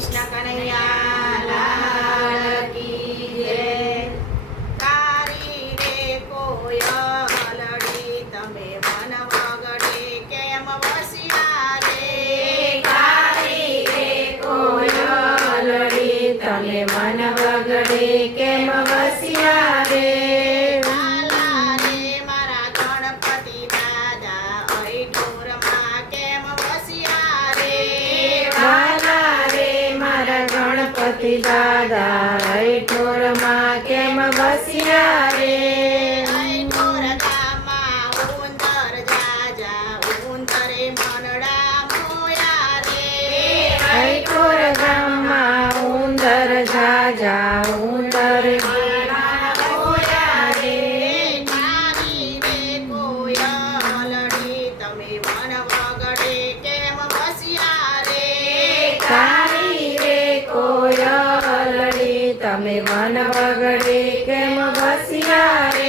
કૃષ્ણ કનૈયા લાલ કી જય। તારી રે કોયલડી તમે મન વગડે કેમ વસ્યા રે। તારી રે કોયલડી તમે મન વગડે કેમ વસ્યા રે। લાલા રે મારા ગણપતિ દાદા અઈઠોરમાં કેમ વસ્યા રે। વાલા રે મારા ગણપતિ દાદા અઈઠોરમાં કેમ વસ્યા રે। અઈઠોર ગામમાં ઉંદર જાજા ઉંદરે મનડા મોયા રે। અઈઠોર ગામમાં ઉંદર જાજા ઉંદર મોયા રે। તારી રે કોયલડી તમે મન વગડે કેમ વસ્યા રે। તારી રે કોયલડી તમે મન વગડે કેમ વસ્યા રે।